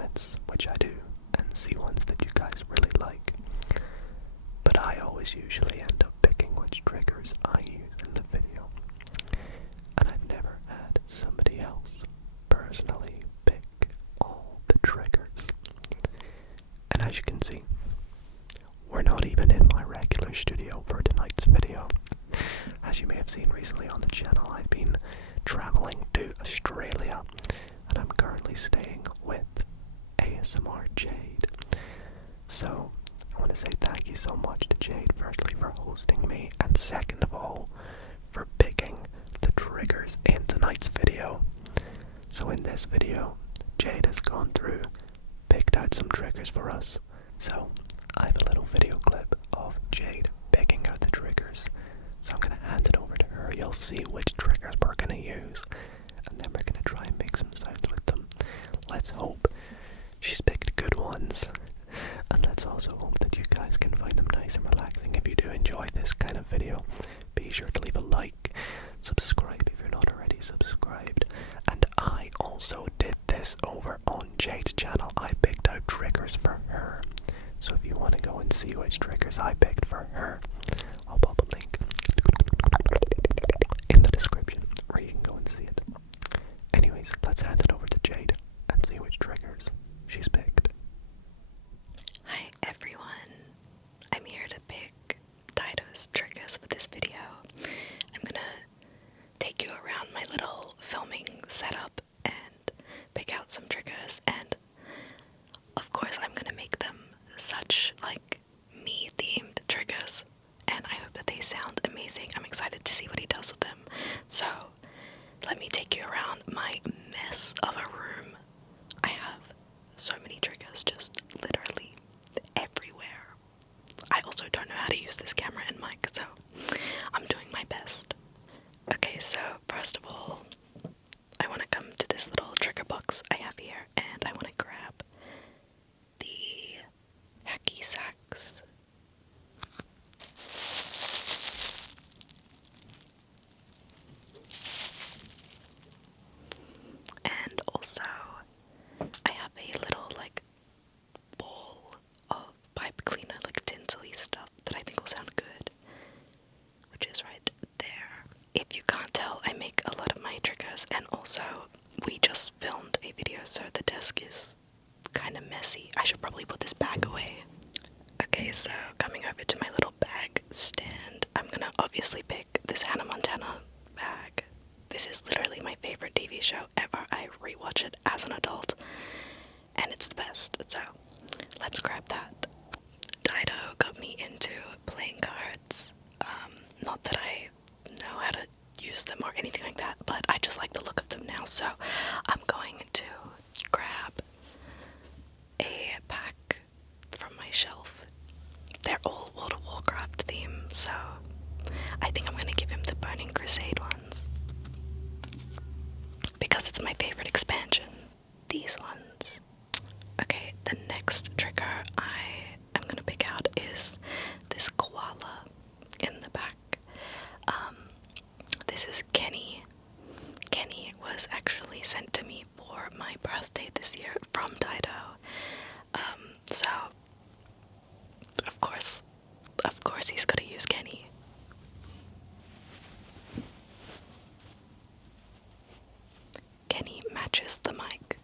comments, which I do, and see ones that you guys really like. But I always usually end up picking which triggers I use in the video. And I've never had somebody else personally pick all the triggers. And as you can see, we're not even in my regular studio for tonight's video. As you may have seen recently on the channel, I've been traveling to Australia, and I'm currently staying with ASMR Jade. So, I want to say thank you so much to Jade, firstly for hosting me, and second of all, for picking the triggers in tonight's video. So in this video, Jade has gone through, picked out some triggers for us. So, I have a little video clip of Jade picking out the triggers. So I'm going to hand it over to her. You'll see which triggers we're going to use, and then we're going to try and make some sounds with them. Let's hope she's picked good ones, and let's also hope that you guys can find them nice and relaxing. If you do enjoy this kind of video, be sure to leave a like, subscribe if you're not already subscribed, and I also did this over on Jade's channel. I picked out triggers for her, so if you want to go and see which triggers I picked for her, I'll pop a link in the description where you can go and see it. Anyways, let's hand it over to Jade and see which triggers she's picked. Hi everyone, I'm here to pick Dido's triggers for this video. I'm gonna take you around my little filming setup and pick out some triggers, and of course I'm gonna make them such like me themed triggers, and I hope that they sound amazing. I'm excited to see what he does with them. So let me take you around my mess of a room. I have so many triggers just literally everywhere. I also don't know how to use this camera and mic, so I'm doing my best. Okay, so first of all, I want to come to this little trigger box I have here, and I want to grab the Hacky Sacks. And also, I have a little like bowl of pipe cleaner, like tinsel-y stuff that I think will sound good, which is right there. If you can't tell, I make a lot of my triggers, and also we just filmed a video, so the desk is kind of messy. I should probably put this bag away. Okay, so coming over to my little bag stand, I'm gonna obviously pick this Hannah Montana bag. This is literally my favorite TV show ever. I rewatch it as an adult, and it's the best, so let's grab that. Dido got me into playing cards. Not that I know how to use them or anything like that, but I just like the look of them now, so I'm going to grab a pack from my shelf. They're all World of Warcraft themed, so I think I'm going to give him the Burning Crusade ones, because it's my favorite expansion. These ones. Okay, the next trigger I am going to pick out is this koala in the back. This is Kenny. Kenny was actually sent to me for my birthday this year from Dido. So of course he's gotta use Kenny. Kenny matches the mic.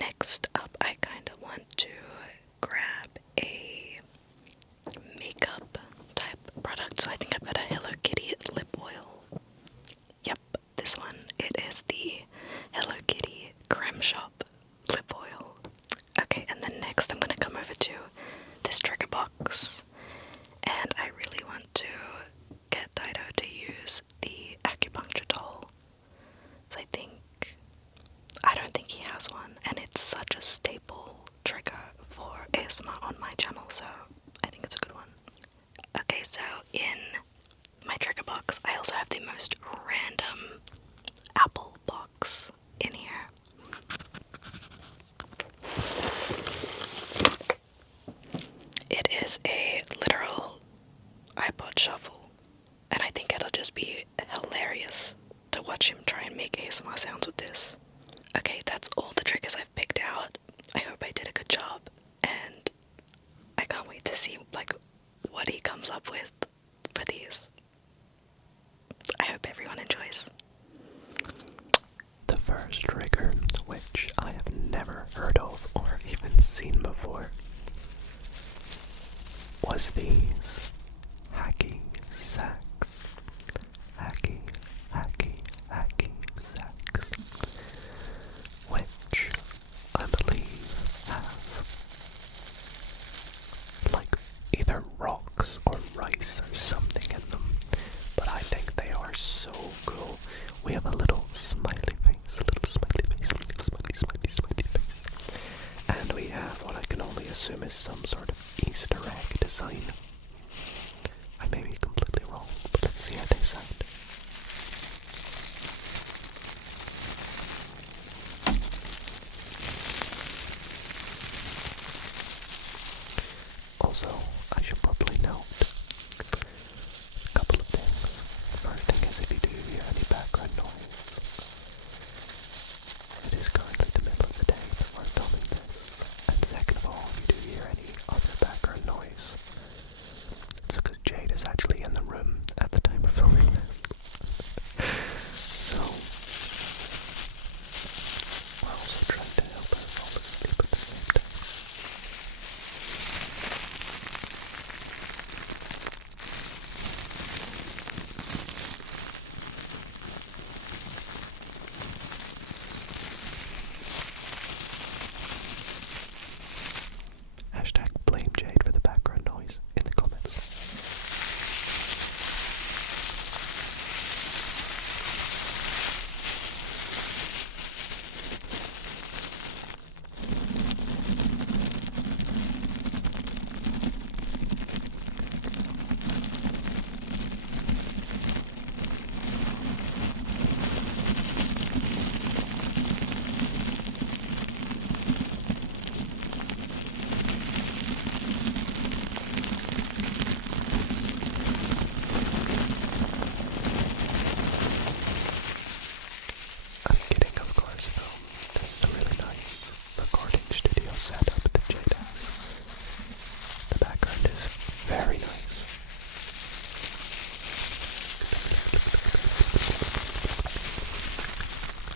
Next up, I kinda want to grab a makeup type product, so I think I've got a Hello Kitty lip oil. Yep, this one. It is the Hello Kitty Creme Shop lip oil. Okay, and then next I'm gonna come over to this trigger box, and I really want to get Dido to use the Acupuncture Doll. So I don't think he has one, and it's such a staple trigger for ASMR on my channel, so I think it's a good one. Okay, so in my trigger box, I also have the most random apple box in here. It is a literal iPod shuffle, and I think it'll just be hilarious to watch him try and make ASMR sounds with this. Okay, that's all the triggers I've picked out. I hope I did a good job, and I can't wait to see like what he comes up with for these. I hope everyone enjoys. The first trigger, which I have never heard of or even seen before, was these Hacky Sacks. Hacky Sacks. Which I believe have like either rocks or rice or something in them. But I think they are so cool. We have a little smiley face, smiley face. And we have what I can only assume is some sort of Easter egg design. I may be completely wrong, but let's see how they sound. Also, I should probably note a couple of things. The first thing is, if you do hear any background noise, it is currently the middle of the day that we're filming this. And second of all, if you do hear any other background noise, it's because Jade is actually in the room at the time of filming this. So, we're also trying to help her fall asleep at the same time. Hashtag blame Jade for the background noise in the comments. I'm kidding, of course, though. This is a really nice recording studio setup that Jade has. The background is very nice.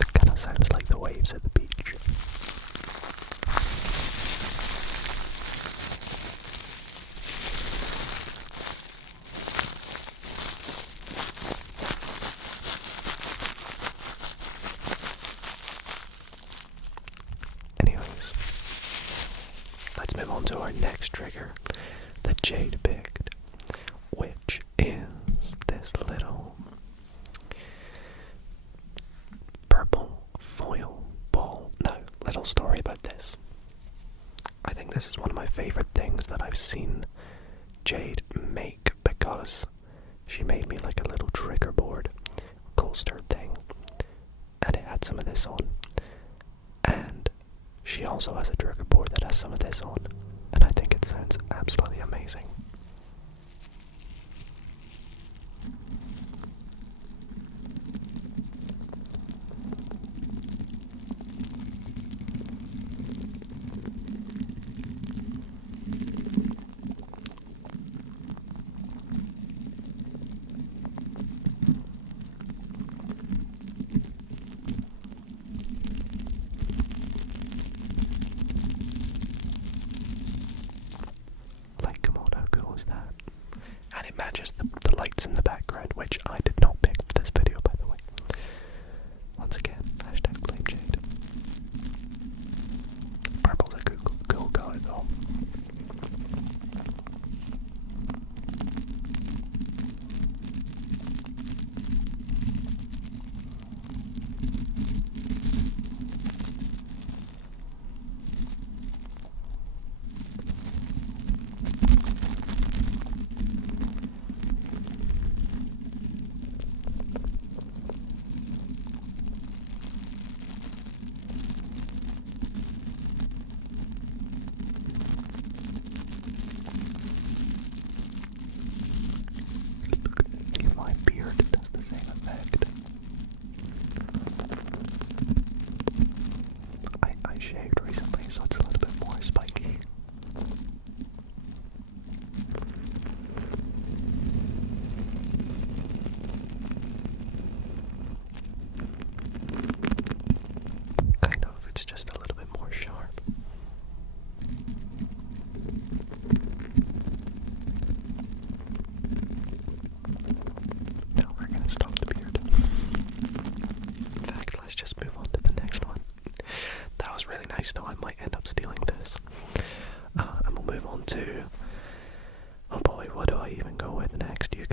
It kind of sounds like the waves at the beach. Anyways, let's move on to our next trigger that Jade picked, which is this little purple foil ball. Now, little story about this. I think this is one of my favorite things that I've seen Jade make, because she made me like a little trigger board coaster thing, and it had some of this on. And she also has a trigger board that has some of this on, and I think it sounds absolutely amazing. Like, come on, how cool is that? And it matches the lights in the background, which I did not pick for this video, by the way. Once again, hashtag blame Jade. Purple's a cool color, though.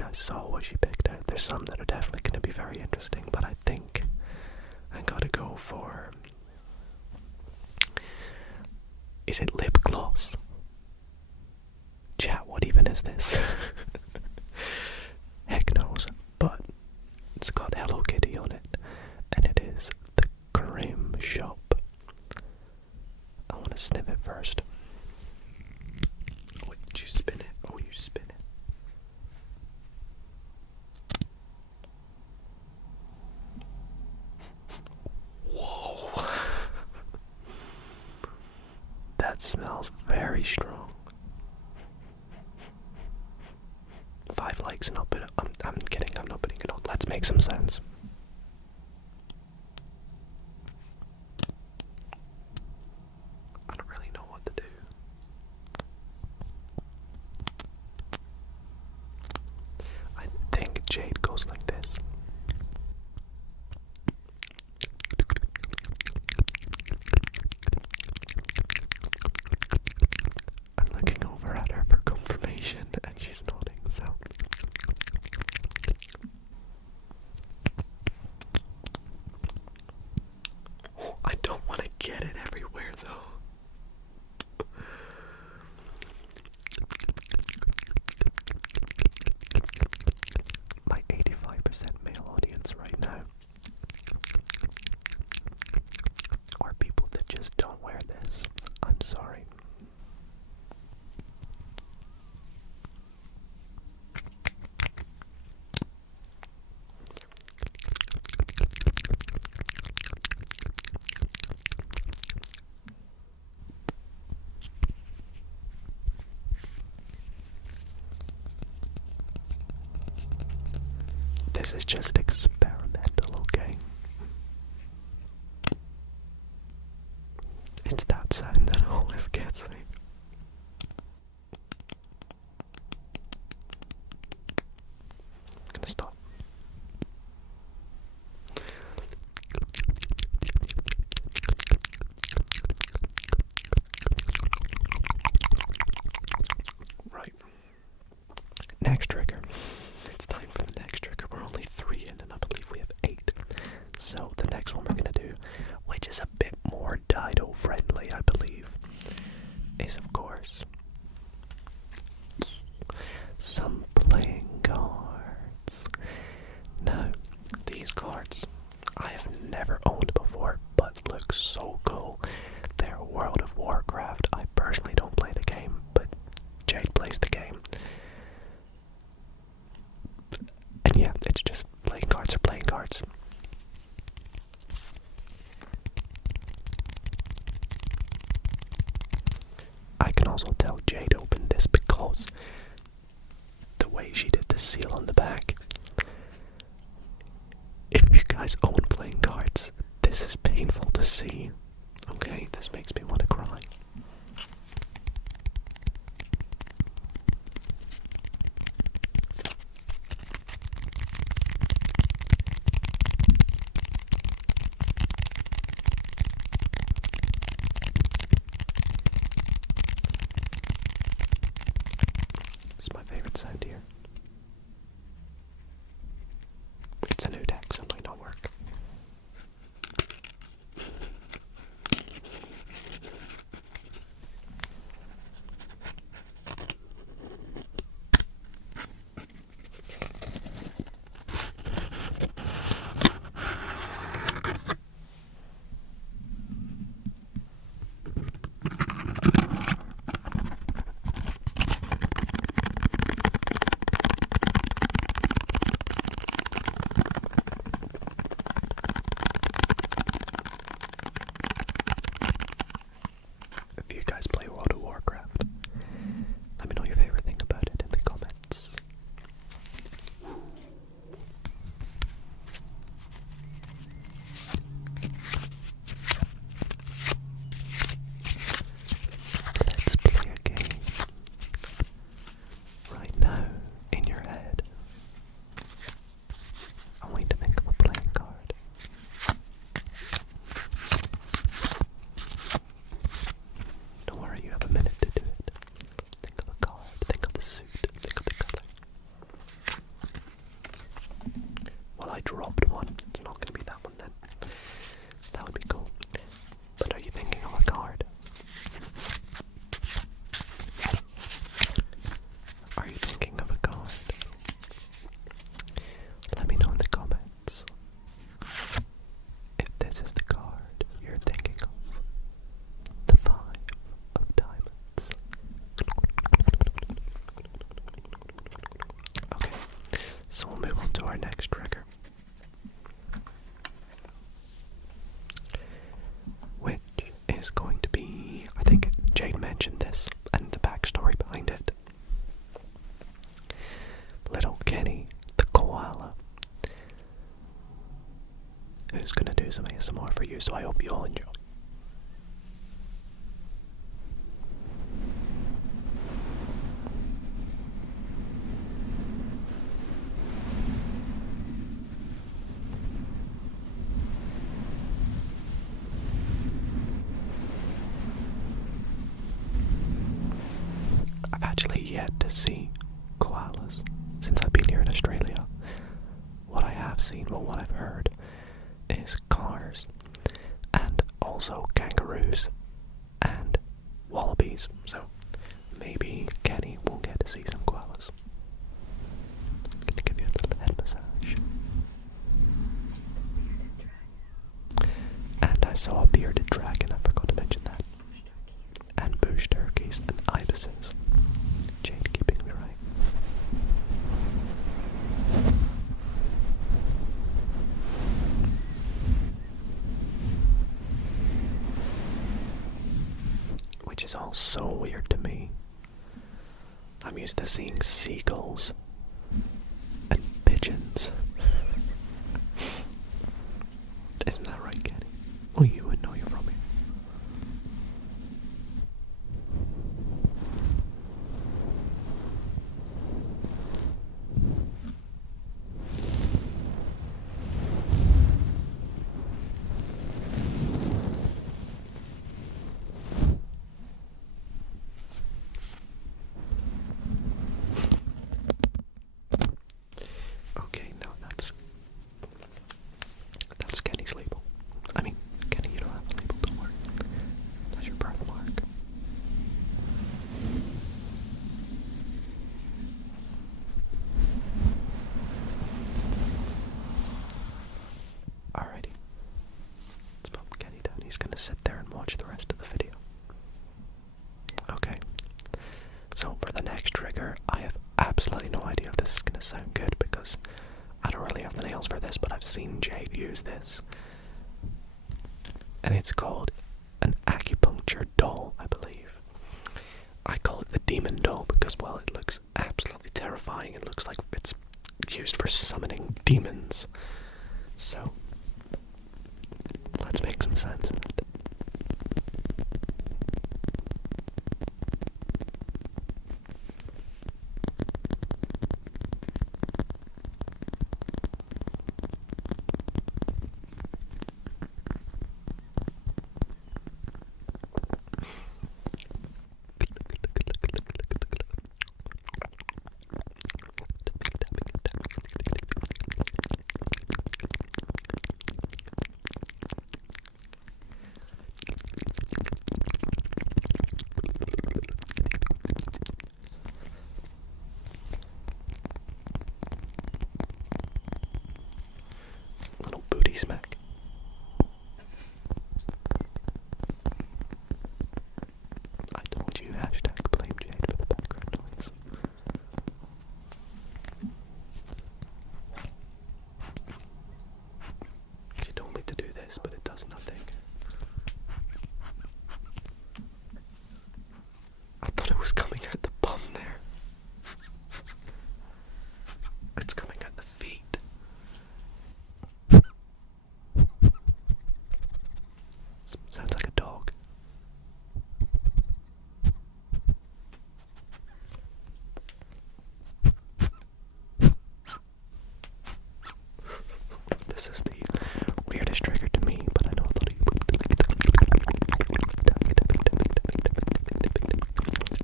guys saw what she picked out. There's some that are definitely going to be very interesting, but I think I gotta go for... Is it lip gloss? Chat, what even is this? Heck knows, but it's got Hello Kitty on it, and it is the Cream Shop. I want to sniff it first. Wait, did you spin it? Oh, you spin it. Whoa! That smells very strong. 5 likes and I'll put it. I'm kidding, I'm not putting it on. Let's make some sounds. I don't really know what to do. I think Jade goes like this. I'm looking over at her for confirmation and she's nodding, so... I don't want to get it everywhere though. My 85% male audience right now are people that just don't wear this. I'm sorry. This is just experimental, okay? It's that sound that always gets me. I'm gonna stop. Right. Next trigger. It's time for the next trigger. We're only 3 in and I believe I dropped one. It's not going to be that one then. That would be cool. But are you thinking of a card? Are you thinking of a card? Let me know in the comments if this is the card you're thinking of. The 5 of diamonds. Okay, so we'll move on to our next trigger, which is going to be, I think Jade mentioned this and the backstory behind it. Little Kenny, the koala, who's gonna do some ASMR for you, so I hope you all enjoy. I've actually yet to see koalas since I've been here in Australia. What I have seen, well, what I've heard, is cars, and also kangaroos, and wallabies, so maybe Kenny will get to see some koalas. I'm gonna give you a little head massage. And I saw a bearded dragon, I forgot to mention that. And bush turkeys and ibises. Jade keeping me right. Which is all so weird to me. I'm used to seeing seagulls and pigeons. Isn't that right, Kenny? Well, you would know you're from here. Okay, no, that's Kenny's label. I mean, Kenny, you don't have a label, don't worry. That's your birthmark. Alrighty. Let's put Kenny down. He's gonna sit there and watch the rest of the video. Okay. So for the next trigger, I have absolutely no idea if this is gonna sound good because I don't really have the nails for this, but I've seen Jade use this. And it's called an Acupuncture Doll, I believe. I call it the Demon Doll because, well, it looks absolutely terrifying. It looks like it's used for summoning demons. So, let's make some sense of it. Little booty smack. I told you, hashtag blame Jade for the background noise. You told me to do this, but it does nothing. I thought it was coming out the bum there. It's coming out the feet. Sounds like a dog. This is the weirdest trigger to me, but I know a lot of you.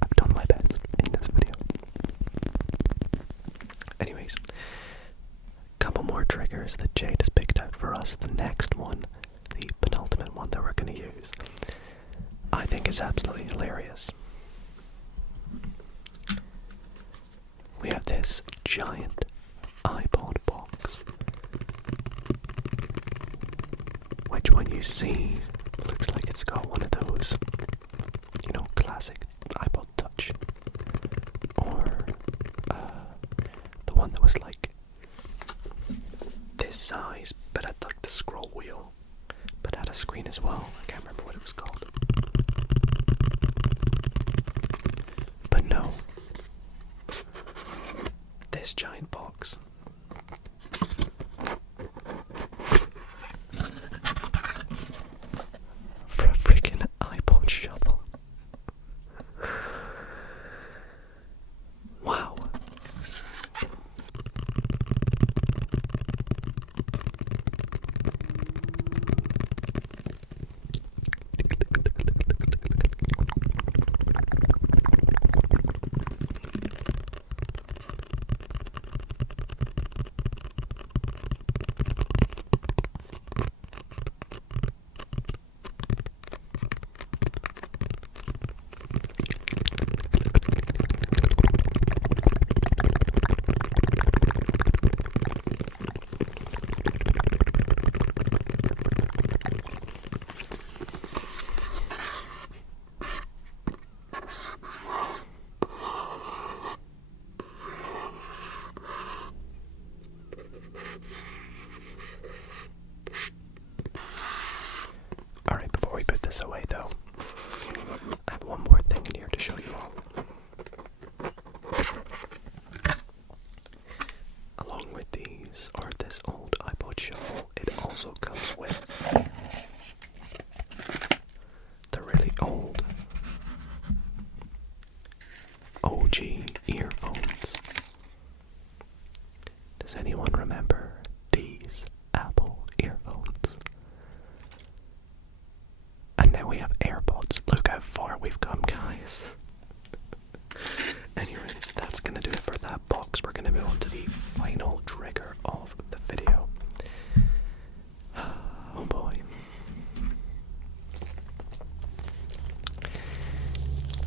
I've done my best in this video. Anyways, couple more more triggers that Jade has picked out for us. The next one, the penultimate one that we're going to use, I think is absolutely hilarious. We have this giant iPod box, which when you see, looks like it's got one of those, you know, classic iPod Touch, or the one that was like this size, but had like the scroll wheel, but had a screen as well. I can't remember what it was called. But no, this giant box for a freaking iPod shuffle. Wow. Alright, before we put this away though, I have one more thing in here to show you all. Along with these, or this old iPod shuffle, it also comes with the really old OG earphones. Does anyone remember these Apple earphones? And now we have AirPods. Look how far we've come, guys. Anyways, that's gonna do it for that box. We're gonna move on to the final trigger of the video. Oh boy.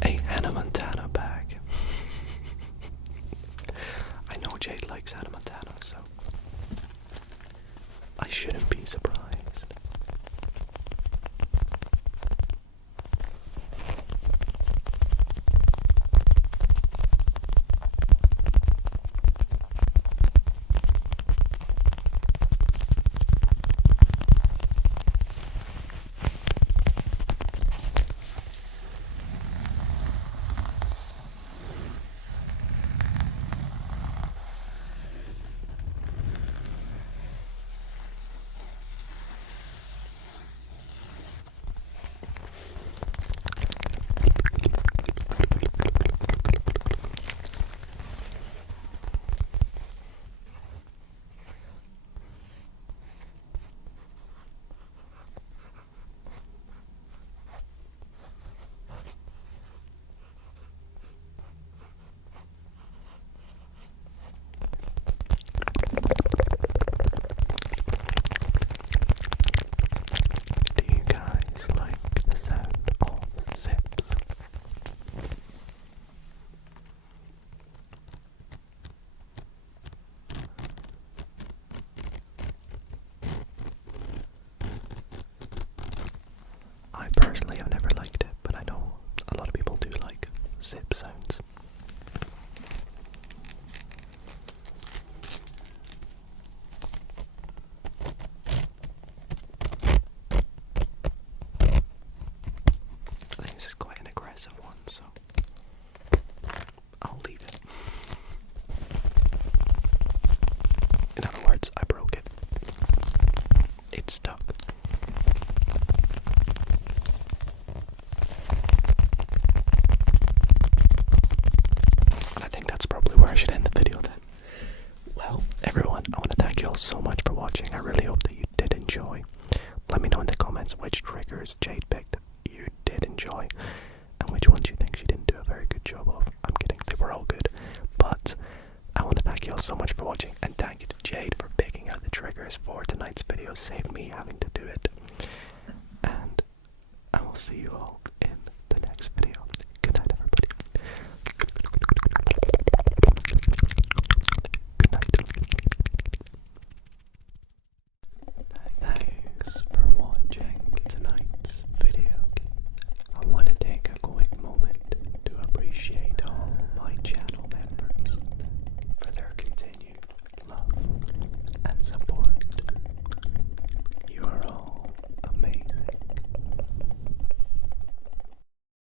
A Hannah Montana bag. I know Jade likes Hannah Montana, so I shouldn't be surprised. Personally, I've never liked it, but I know a lot of people do like zip sounds. I think this is quite an aggressive one, so I'll leave it. In other words, I broke it. It's stuck. I should end the video then. Well, everyone, I want to thank you all so much for watching. I really hope that you did enjoy. Let me know in the comments which triggers Jade picked you did enjoy, and which ones you think she didn't do a very good job of. I'm kidding, they were all good. But I want to thank you all so much for watching, and thank you to Jade for picking out the triggers for tonight's video. Save me having to do it. And I will see you all